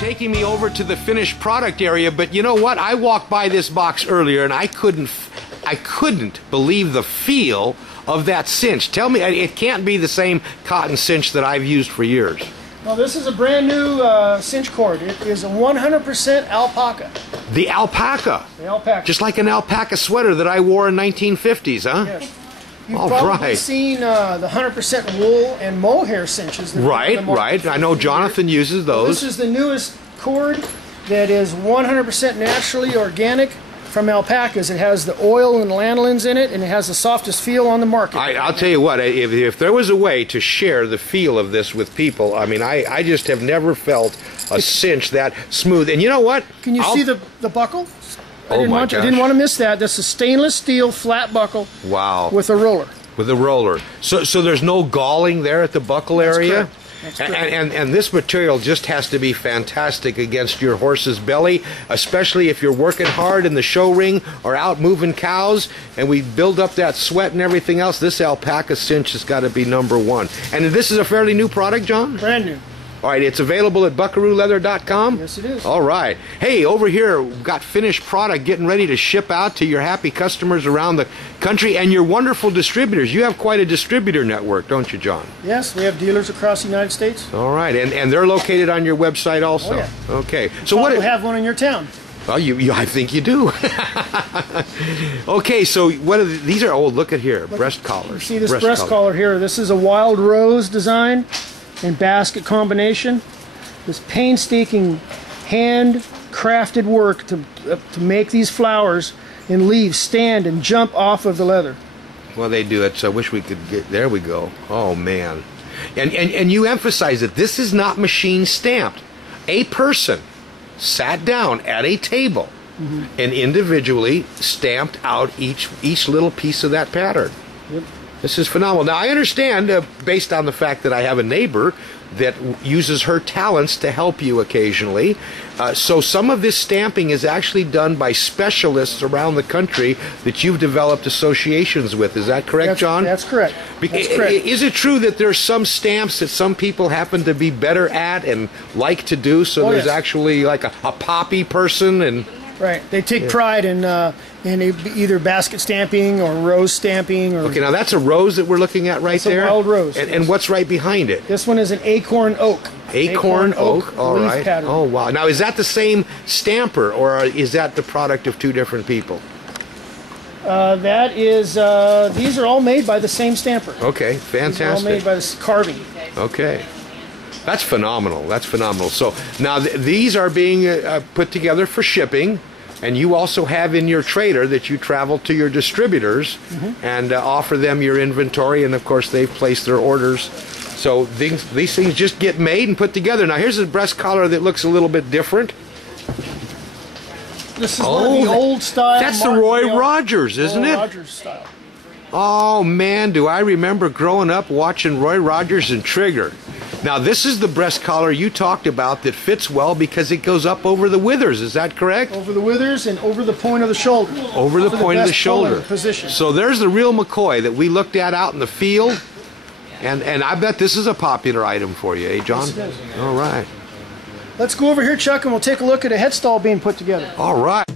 taking me over to the finished product area, but you know what? I walked by this box earlier and I couldn't believe the feel of that cinch. Tell me, it can't be the same cotton cinch that I've used for years. Well, this is a brand new cinch cord. It is a 100% alpaca. The alpaca? The alpaca. Just like an alpaca sweater that I wore in 1950s, huh? Yes. You've probably seen the 100% wool and mohair cinches. Right, right. I know Jonathan uses those. Well, this is the newest cord that is 100% naturally organic from alpacas. It has the oil and lanolins in it, and it has the softest feel on the market. I'll tell you what, if there was a way to share the feel of this with people, I mean, I just have never felt a cinch that smooth. And you know what? Can you see the buckle? I didn't want to miss that. That's a stainless steel flat buckle. Wow. With a roller. With a roller. So there's no galling there at the buckle area? That's correct. And this material just has to be fantastic against your horse's belly, especially if you're working hard in the show ring or out moving cows, and we build up that sweat and everything else. This alpaca cinch has got to be #1. And this is a fairly new product, John? Brand new. All right, it's available at buckarooleather.com? Yes, it is. All right. Hey, over here, we've got finished product getting ready to ship out to your happy customers around the country and your wonderful distributors. You have quite a distributor network, don't you, John? Yes, we have dealers across the United States. All right, and they're located on your website also? Oh, yeah. Okay. So what do you have one in your town? Well, I think you do. Okay, so what are these? Are, oh, look at here, breast collars. You see this breast collar here? This is a wild rose design and basket combination. This painstaking hand-crafted work to make these flowers and leaves stand and jump off of the leather. Well, they do it, so I wish we could get, there we go. Oh, man. And you emphasize that this is not machine stamped. A person sat down at a table and individually stamped out each little piece of that pattern. Yep. This is phenomenal. Now, I understand, based on the fact that I have a neighbor that uses her talents to help you occasionally, so some of this stamping is actually done by specialists around the country that you've developed associations with. Is that correct, John? That's correct. That's correct. Is it true that there's some stamps that some people happen to be better at and like to do, so there's actually like a poppy person and... Right. They take pride in either basket stamping or rose stamping. Or okay, now that's a rose that we're looking at right there? It's a wild rose. And what's right behind it? This one is an acorn oak. Acorn oak? All right. Pattern. Oh, wow. Now, is that the same stamper, or is that the product of two different people? That is, these are all made by the same stamper. Okay, fantastic. These are all made by this carving. Okay. That's phenomenal. That's phenomenal. So now these are being put together for shipping, and you also have in your trailer that you travel to your distributors and offer them your inventory, and of course they've placed their orders. So these things just get made and put together. Now here's a breast collar that looks a little bit different. This is one of the old style. That's the Roy Rogers, isn't it? Rogers style. Oh man, do I remember growing up watching Roy Rogers and Trigger. Now this is the breast collar you talked about that fits well because it goes up over the withers, is that correct? Over the withers and over the point of the shoulder. Over the point of the shoulder. Position. So there's the real McCoy that we looked at out in the field, and I bet this is a popular item for you, eh, John? Yes, it is. All right. Let's go over here, Chuck, and we'll take a look at a headstall being put together. All right.